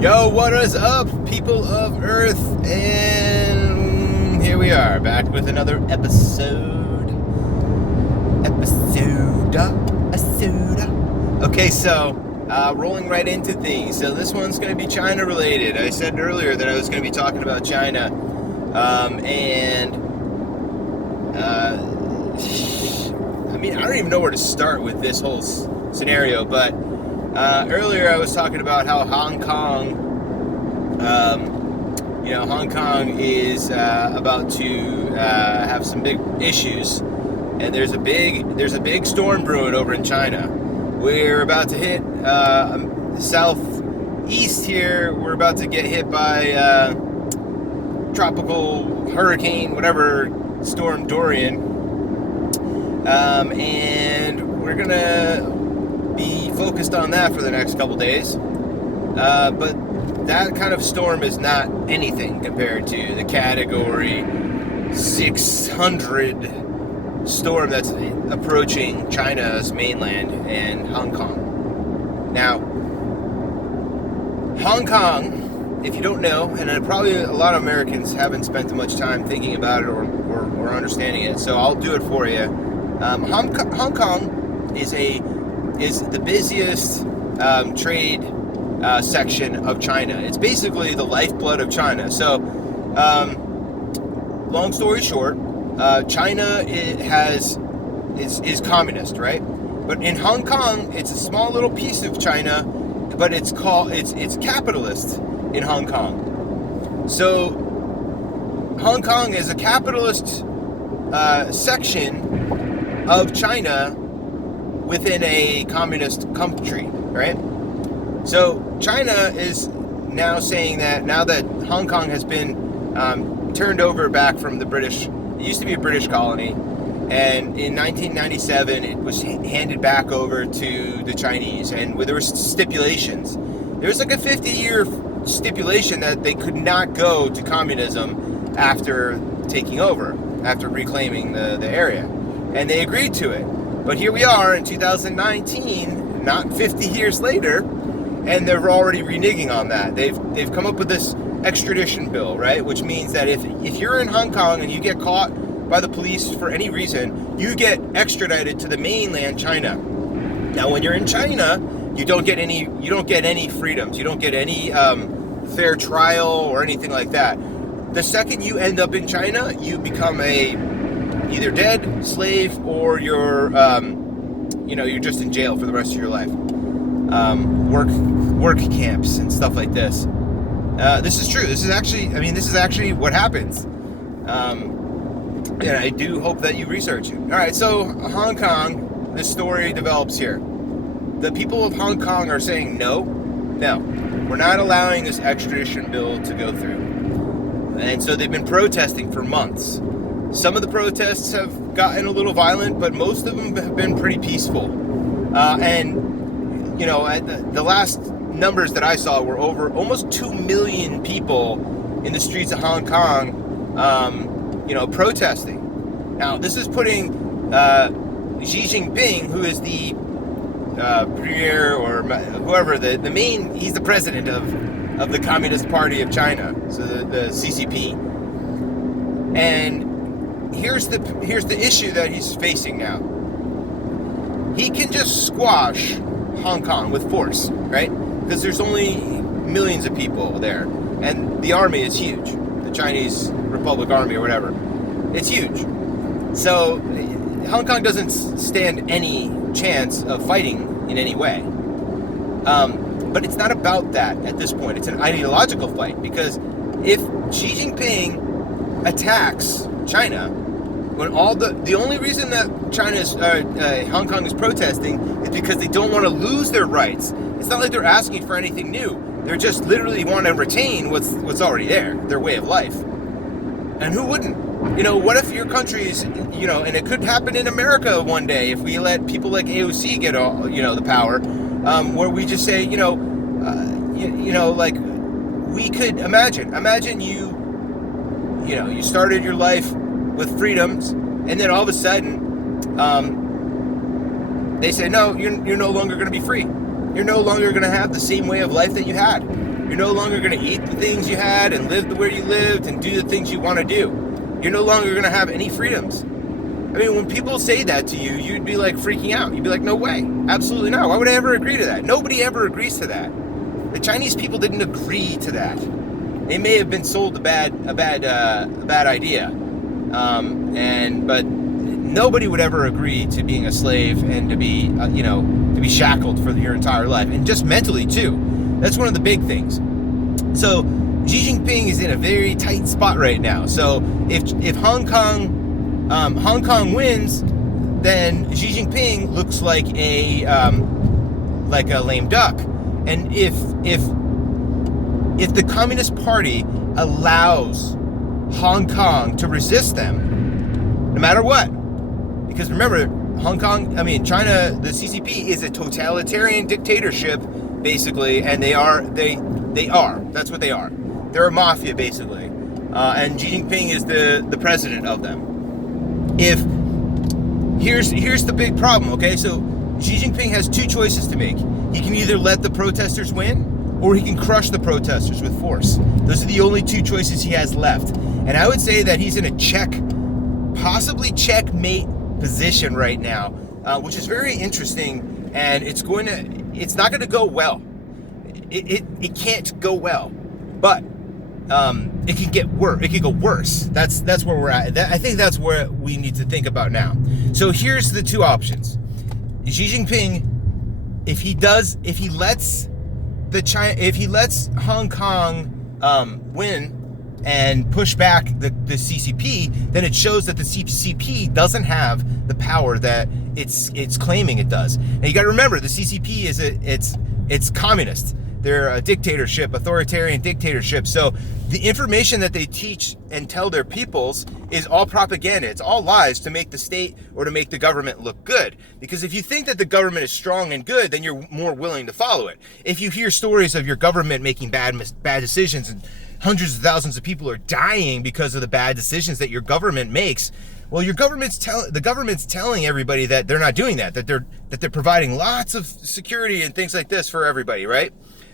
Yo, what is up, people of Earth? And here we are, back with another episode. Okay, so, rolling right into things. So this one's going to be China related. I said earlier that I was going to be talking about China. I don't even know where to start with this whole scenario, but earlier I was talking about how Hong Kong, Hong Kong is about to have some big issues, and there's a big storm brewing over in China. We're about to hit southeast here. We're about to get hit by tropical hurricane, whatever, storm Dorian, and we're gonna be focused on that for the next couple days. But that kind of storm is not anything compared to the Category 600 storm that's approaching China's mainland and Hong Kong. Now, Hong Kong, if you don't know, and probably a lot of Americans haven't spent much time thinking about it or understanding it, so I'll do it for you. Hong Kong is the busiest trade section of China. It's basically the lifeblood of China. So, long story short, China is communist, right? But in Hong Kong, it's a small little piece of China, but it's capitalist in Hong Kong. So, Hong Kong is a capitalist section of China within a communist country, right? So China is now saying that now that Hong Kong has been turned over back from the British, it used to be a British colony, and in 1997 it was handed back over to the Chinese, and there were stipulations. There was like a 50-year stipulation that they could not go to communism after taking over, after reclaiming the area, and they agreed to it. But here we are in 2019, not 50 years later, and they're already reneging on that. They've come up with this extradition bill, right? Which means that if you're in Hong Kong and you get caught by the police for any reason, you get extradited to the mainland China. Now, when you're in China, you don't get any freedoms. You don't get any fair trial or anything like that. The second you end up in China, you become either dead, slave, or you're just in jail for the rest of your life. Work camps and stuff like this. This is true. This is actually what happens. And I do hope that you research it. All right, so Hong Kong, this story develops here. The people of Hong Kong are saying no, we're not allowing this extradition bill to go through. And so they've been protesting for months. Some of the protests have gotten a little violent, but most of them have been pretty peaceful. The last numbers that I saw were over almost 2 million people in the streets of Hong Kong, protesting. Now, this is putting Ji Jinping, who is the premier or whoever, he's the president of the Communist Party of China, so the CCP. And here's the issue that he's facing now. He can just squash Hong Kong with force, right? Because there's only millions of people there, and the army is huge. The Chinese Republic Army or whatever, it's huge. So Hong Kong doesn't stand any chance of fighting in any way. But it's not about that at this point. It's an ideological fight, because if Xi Jinping attacks China, when the only reason that Hong Kong is protesting is because they don't want to lose their rights. It's not like they're asking for anything new. They're just literally want to retain what's already there, their way of life. And who wouldn't? What if your country's, and it could happen in America one day if we let people like AOC get the power, where we just say, we could imagine you started your life with freedoms, and then all of a sudden, they say, no, you're no longer going to be free. You're no longer going to have the same way of life that you had. You're no longer going to eat the things you had and live the way you lived and do the things you want to do. You're no longer going to have any freedoms. I mean, when people say that to you, you'd be like freaking out. You'd be like, no way. Absolutely not. Why would I ever agree to that? Nobody ever agrees to that. The Chinese people didn't agree to that. They may have been sold a bad idea. But nobody would ever agree to being a slave and to be, to be shackled for your entire life. And just mentally too. That's one of the big things. So Xi Jinping is in a very tight spot right now. So if Hong Kong wins, then Xi Jinping looks like a lame duck. And if the Communist Party allows Hong Kong to resist them, no matter what, because remember, China, the CCP is a totalitarian dictatorship, basically, and they are. That's what they are. They're a mafia, basically, and Xi Jinping is the president of them. Here's the big problem. Okay, so Xi Jinping has two choices to make. He can either let the protesters win, or he can crush the protesters with force. Those are the only two choices he has left. And I would say that he's in a possibly checkmate position right now, which is very interesting, and it's not going to go well. It can't go well, but it can get worse. It can go worse. That's where we're at. I think that's where we need to think about now. So here's the two options. Xi Jinping, if he lets Hong Kong win and push back the CCP, then it shows that the CCP doesn't have the power that it's claiming it does. Now you got to remember, the CCP it's communist. They're a dictatorship, authoritarian dictatorship. So the information that they teach and tell their peoples is all propaganda. It's all lies to make the state or to make the government look good. Because if you think that the government is strong and good, then you're more willing to follow it. If you hear stories of your government making bad decisions and hundreds of thousands of people are dying because of the bad decisions that your government makes, well, the government's telling everybody that they're not doing that they're providing lots of security and things like this for everybody, right?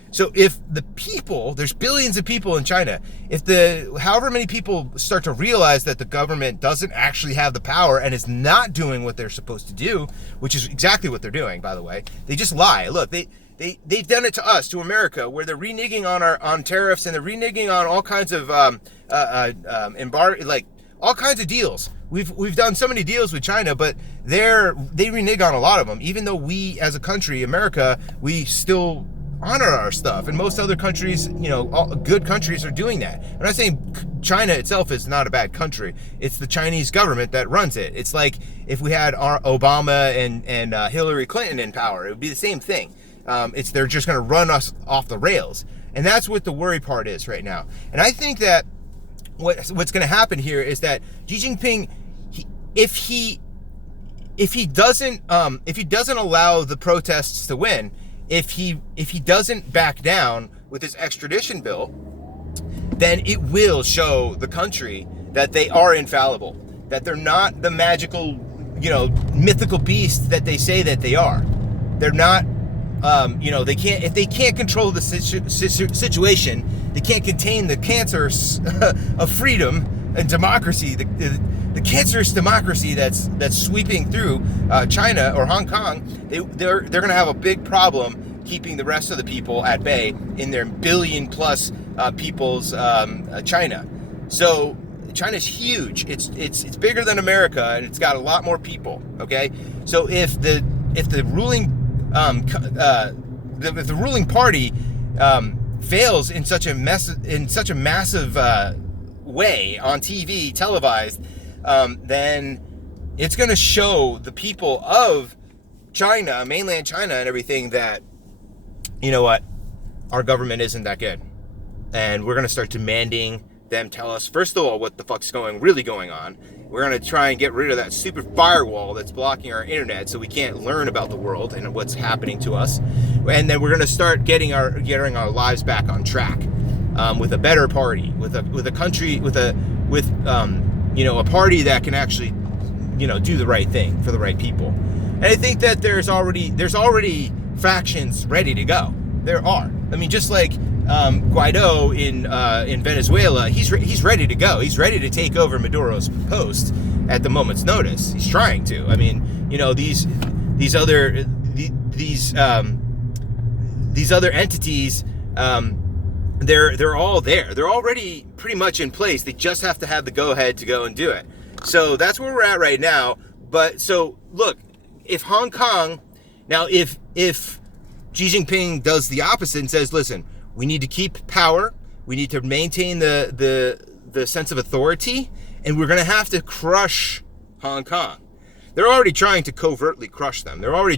So if the people, there's billions of people in China, however many people start to realize that the government doesn't actually have the power and is not doing what they're supposed to do, which is exactly what they're doing, by the way. They just lie. Look, they've done it to us, to America, where they're reneging on tariffs, and they're reneging on all kinds of all kinds of deals. We've done so many deals with China, but they renege on a lot of them. Even though we, as a country, America, we still honor our stuff, and most other countries, all good countries are doing that. I'm not saying China itself is not a bad country. It's the Chinese government that runs it. It's like if we had our Obama and Hillary Clinton in power, it would be the same thing. They're just going to run us off the rails, and that's what the worry part is right now. And I think that what's going to happen here is that Xi Jinping, if he doesn't allow the protests to win, if he doesn't back down with his extradition bill, then it will show the country that they are infallible, that they're not the magical, mythical beast that they say that they are. They're not, if they can't control the situation, they can't contain the cancer of freedom and democracy, the cancerous democracy that's sweeping through China or Hong Kong. They're going to have a big problem keeping the rest of the people at bay in their billion plus people's China. So China's huge. It's bigger than America, and it's got a lot more people. Okay, so if the ruling party fails in such a massive way on TV, televised, then it's going to show the people of China, mainland China, and everything that, you know what, our government isn't that good, and we're going to start demanding them tell us, first of all, what the fuck's really going on. We're going to try and get rid of that super firewall that's blocking our internet so we can't learn about the world and what's happening to us. And then we're going to start getting our lives back on track, with a better party, with a party that can actually, do the right thing for the right people. And I think that there's already factions ready to go. There are. I mean, just like Guaido in Venezuela, he's ready to go. He's ready to take over Maduro's post at the moment's notice. He's trying to. I mean, you know, these other entities, they're all there. They're already pretty much in place. They just have to have the go-ahead to go and do it. So that's where we're at right now. But so look, if Hong Kong, now if Xi Jinping does the opposite and says, listen, we need to keep power, we need to maintain the sense of authority, and we're going to have to crush Hong Kong. They're already trying to covertly crush them. They're already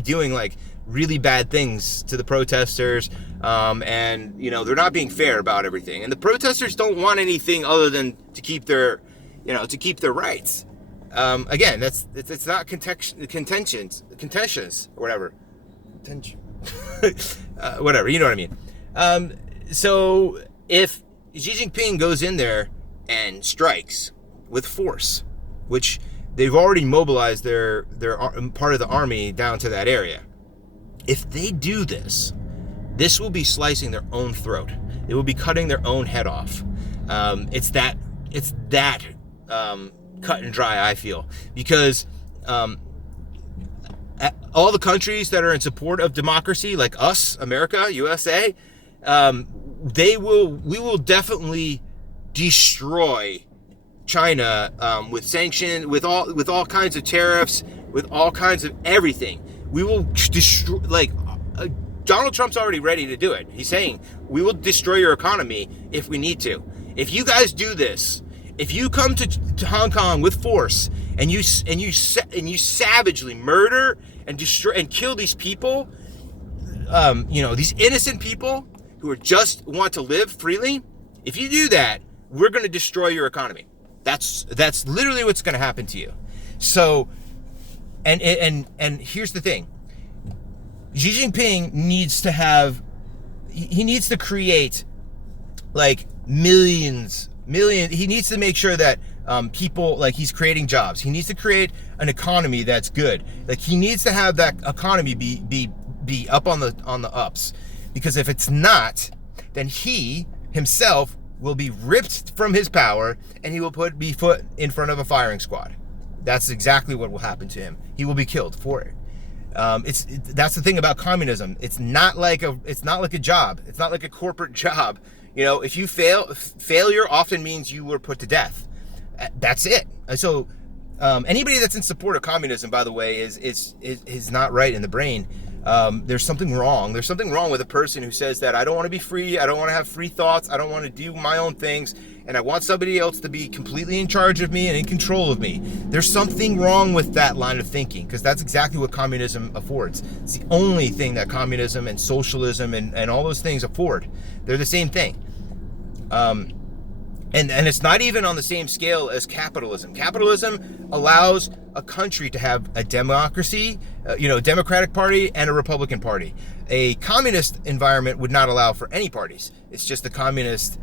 doing like really bad things to the protesters, and you know, they're not being fair about everything. And the protesters don't want anything other than to keep their rights. Again, it's not contentious or whatever. Whatever, you know what I mean. So if Xi Jinping goes in there and strikes with force, which they've already mobilized their part of the army down to that area, if they do this will be slicing their own throat. It will be cutting their own head off. It's that cut and dry, I feel, because all the countries that are in support of democracy, like us, America, USA, we will definitely destroy China with sanctions, with all kinds of tariffs, with all kinds of everything. We will destroy. Donald Trump's already ready to do it. He's saying we will destroy your economy if we need to. If you guys do this, if you come to Hong Kong with force and you savagely murder and destroy and kill these people, these innocent people who just want to live freely, if you do that, we're going to destroy your economy. That's literally what's going to happen to you. So, and here's the thing: Xi Jinping needs to create like millions. He needs to make sure that people, like, he's creating jobs. He needs to create an economy that's good. Like, he needs to have that economy be up on the ups, because if it's not, then he himself will be ripped from his power and he will be put in front of a firing squad. That's exactly what will happen to him. He will be killed for it. That's the thing about communism. It's not like a job. It's not like a corporate job. You know, if you failure often means you were put to death. That's it. So anybody that's in support of communism, by the way, is not right in the brain. There's something wrong. There's something wrong with a person who says that I don't want to be free. I don't want to have free thoughts. I don't want to do my own things. And I want somebody else to be completely in charge of me and in control of me. There's something wrong with that line of thinking, because that's exactly what communism affords. It's the only thing that communism and socialism and all those things afford. They're the same thing. And it's not even on the same scale as capitalism. Capitalism allows a country to have a democracy, Democratic Party and a Republican Party. A communist environment would not allow for any parties. It's just a communist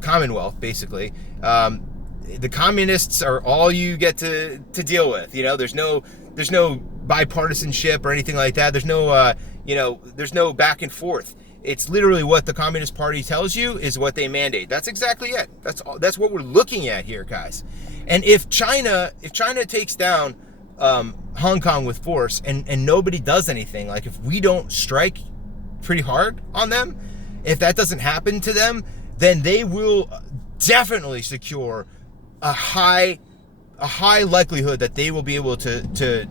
commonwealth, basically. The communists are all you get to deal with. You know, there's no bipartisanship or anything like that. There's no back and forth. It's literally what the Communist Party tells you is what they mandate. That's exactly it. That's what we're looking at here, guys. And if China takes down Hong Kong with force and nobody does anything, like if we don't strike pretty hard on them, if that doesn't happen to them, then they will definitely secure a high likelihood that they will be able to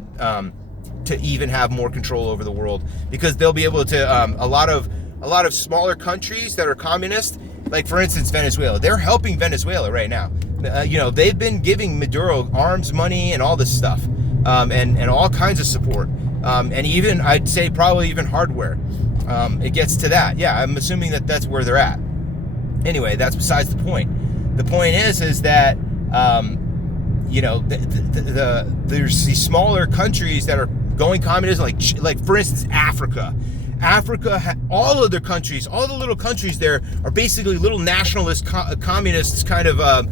even have more control over the world, because they'll be able to a lot of smaller countries that are communist, like for instance Venezuela. They're helping Venezuela right now. They've been giving Maduro arms, money, and all this stuff, and all kinds of support, and even I'd say probably even hardware. It gets to that. Yeah, I'm assuming that's where they're at. Anyway, that's besides the point. The point is that there's these smaller countries that are going communism, like for instance Africa, all of their countries, all the little countries there are basically little nationalist communists kind of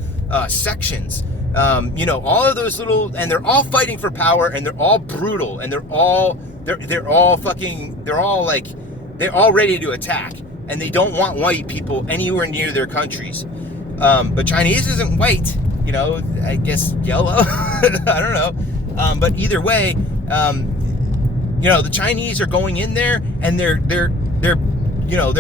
sections. All of those little, and they're all fighting for power, and they're all brutal, and they're all ready to attack. and they don't want white people anywhere near their countries. But Chinese isn't white, I guess yellow. I don't know. But either way, the Chinese are going in there and they're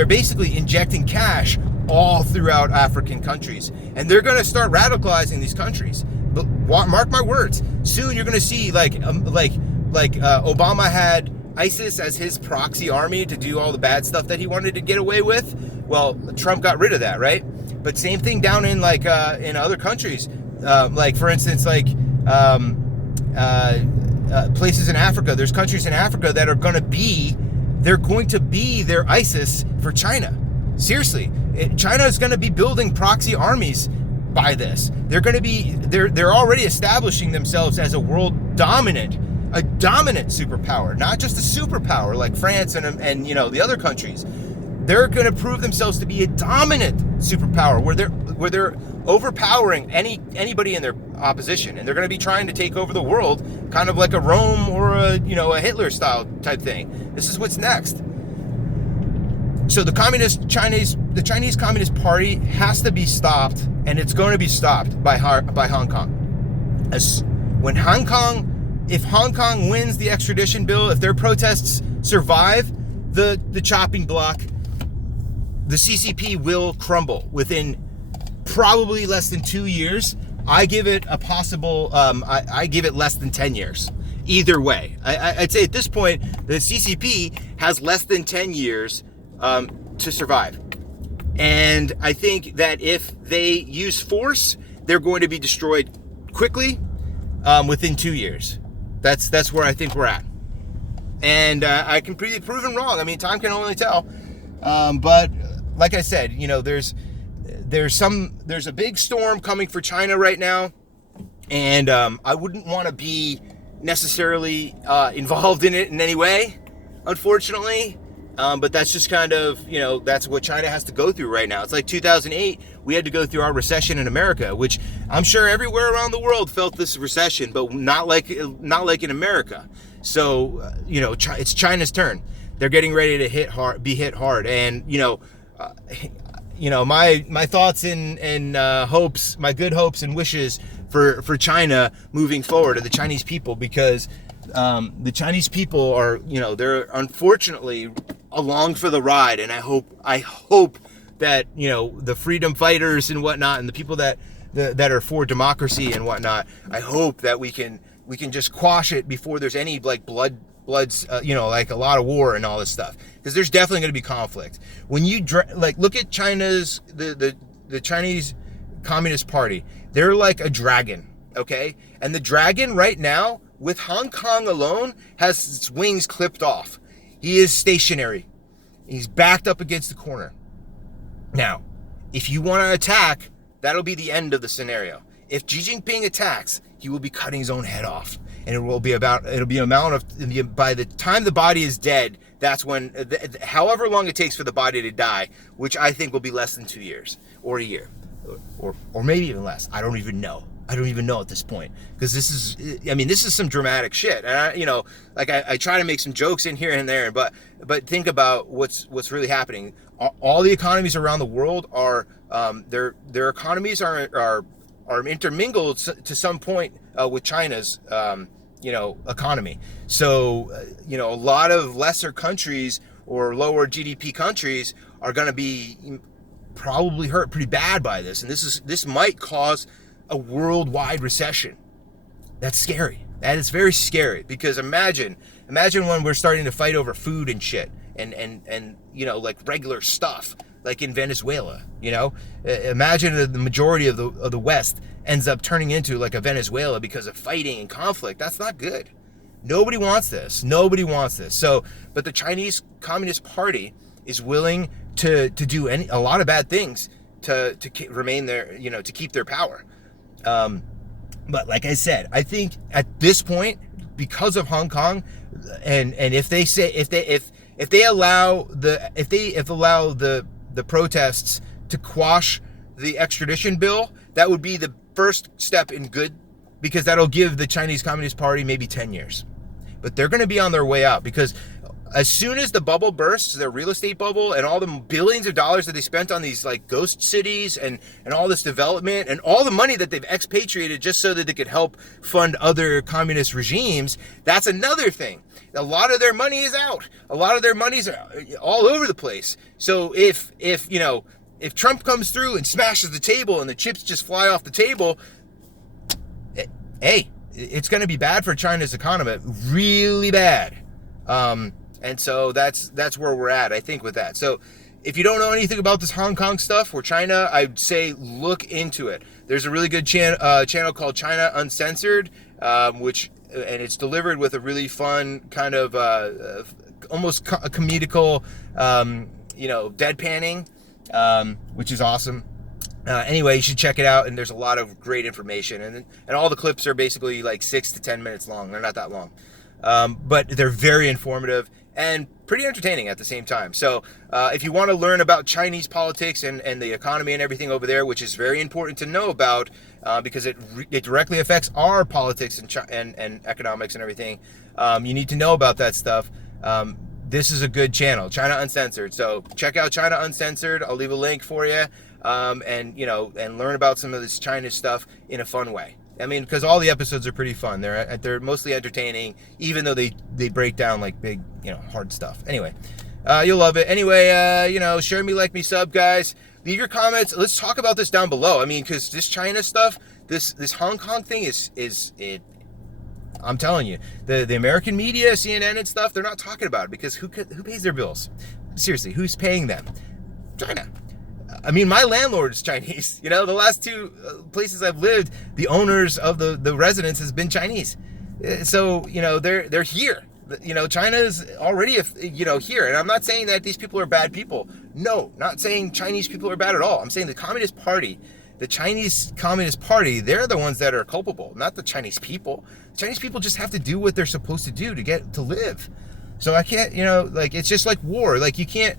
basically injecting cash all throughout African countries, and they're going to start radicalizing these countries. But mark my words, soon you're going to see like Obama had ISIS as his proxy army to do all the bad stuff that he wanted to get away with. Well, Trump got rid of that, right? But same thing down in in other countries, for instance, places in Africa. There's countries in Africa that are going to be their ISIS for China. Seriously, China is going to be building proxy armies by this. They're already establishing themselves as a dominant superpower, not just a superpower like France and the other countries. They're going to prove themselves to be a dominant superpower where they're overpowering anybody in their opposition, and they're going to be trying to take over the world, kind of like a Rome or a Hitler style type thing. This is what's next. So the Chinese Communist Party has to be stopped, and it's going to be stopped by Hong Kong. If Hong Kong wins the extradition bill, if their protests survive the chopping block, the CCP will crumble within probably less than 2 years. I give it a possible, I give it less than 10 years. Either way, I'd say at this point, the CCP has less than 10 years to survive. And I think that if they use force, they're going to be destroyed quickly within 2 years. That's where I think we're at. And I can be proven wrong. I mean, time can only tell. But like I said, there's a big storm coming for China right now, and I wouldn't want to be necessarily involved in it in any way, unfortunately. But that's just kind of, that's what China has to go through right now. It's like 2008, we had to go through our recession in America, which I'm sure everywhere around the world felt this recession, but not like in America. So, it's China's turn. They're getting ready to be hit hard. And, my thoughts and hopes, my good hopes and wishes for China moving forward, are the Chinese people, because the Chinese people are, they're unfortunately along for the ride, and I hope that the freedom fighters and whatnot, and the people that are for democracy and whatnot, I hope that we can just quash it before there's any blood's like a lot of war and all this stuff, because there's definitely going to be conflict. When you look at China's the Chinese Communist Party, they're like a dragon, okay? And the dragon right now, with Hong Kong alone, has its wings clipped off. He is stationary. He's backed up against the corner. Now, if you want to attack, that'll be the end of the scenario. If Ji Jinping attacks, he will be cutting his own head off. And by the time the body is dead, that's when, however long it takes for the body to die, which I think will be less than 2 years, or a year, or maybe even less. I don't even know at this point, because this is some dramatic shit. And I try to make some jokes in here and there, but think about what's really happening. All the economies around the world are their economies are intermingled to some point with China's economy. So a lot of lesser countries or lower GDP countries are going to be probably hurt pretty bad by this, and this might cause a worldwide recession. That's scary. That is very scary, because imagine when we're starting to fight over food and shit, and like regular stuff, like in Venezuela. Imagine the majority of the West ends up turning into like a Venezuela because of fighting and conflict. That's not good. Nobody wants this. So, but the Chinese Communist Party is willing to do a lot of bad things to remain there, to keep their power. But like I said, I think at this point, because of Hong Kong, and if they allow the protests to quash the extradition bill, that would be the first step in good, because that'll give the Chinese Communist Party maybe 10 years. But they're going to be on their way out, because as soon as the bubble bursts, their real estate bubble, and all the billions of dollars that they spent on these like ghost cities and all this development and all the money that they've expatriated just so that they could help fund other communist regimes, that's another thing. A lot of their money is out. A lot of their money's all over the place. So if Trump comes through and smashes the table and the chips just fly off the table, hey, it's going to be bad for China's economy, really bad. And so that's where we're at, I think, with that. So if you don't know anything about this Hong Kong stuff or China, I'd say look into it. There's a really good channel called China Uncensored, and it's delivered with a really fun kind of almost comedical, deadpanning, which is awesome. Anyway, you should check it out, and there's a lot of great information, and all the clips are basically like 6 to 10 minutes long. They're not that long, but they're very informative and pretty entertaining at the same time. So if you want to learn about Chinese politics and the economy and everything over there, which is very important to know about because it directly affects our politics and economics and everything, you need to know about that stuff. This is a good channel, China Uncensored. So check out China Uncensored. I'll leave a link for you. And learn about some of this China stuff in a fun way. I mean, because all the episodes are pretty fun. They're mostly entertaining, even though they break down like big, hard stuff. Anyway, you'll love it. Anyway, share me, like me, sub, guys. Leave your comments. Let's talk about this down below. I mean, because this China stuff, this Hong Kong thing is I'm telling you, the American media, CNN and stuff, they're not talking about it because who pays their bills? Seriously, who's paying them? China. I mean, my landlord is Chinese. The last two places I've lived, the owners of the residence has been Chinese. So, they're here. China's already, here. And I'm not saying that these people are bad people. No, not saying Chinese people are bad at all. I'm saying the Communist Party, the Chinese Communist Party, they're the ones that are culpable, not the Chinese people. The Chinese people just have to do what they're supposed to do to get to live. So I can't, it's just like war. Like you can't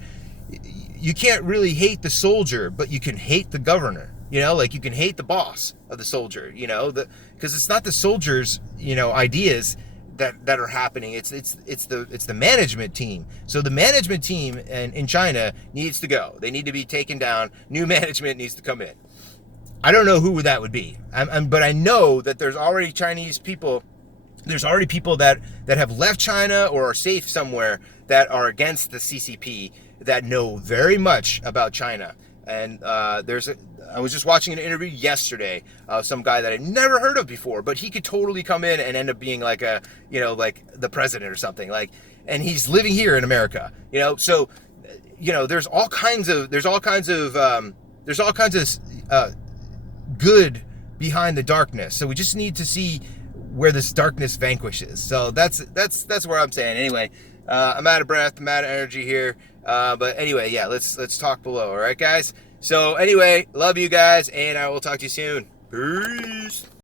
really hate the soldier, but you can hate the governor. You can hate the boss of the soldier. Because it's not the soldier's ideas that are happening. It's the management team. So the management team in China needs to go. They need to be taken down. New management needs to come in. I don't know who that would be, but I know that there's already Chinese people. There's already people that have left China or are safe somewhere that are against the CCP that know very much about China. And I was just watching an interview yesterday of some guy that I'd never heard of before, but he could totally come in and end up being like like the president or something, and he's living here in America, so there's all kinds of good behind the darkness. So we just need to see where this darkness vanquishes. So that's where I'm saying. Anyway, I'm out of breath, I'm out of energy here. But anyway, yeah, let's talk below. All right, guys. So anyway, love you guys, and I will talk to you soon. Peace.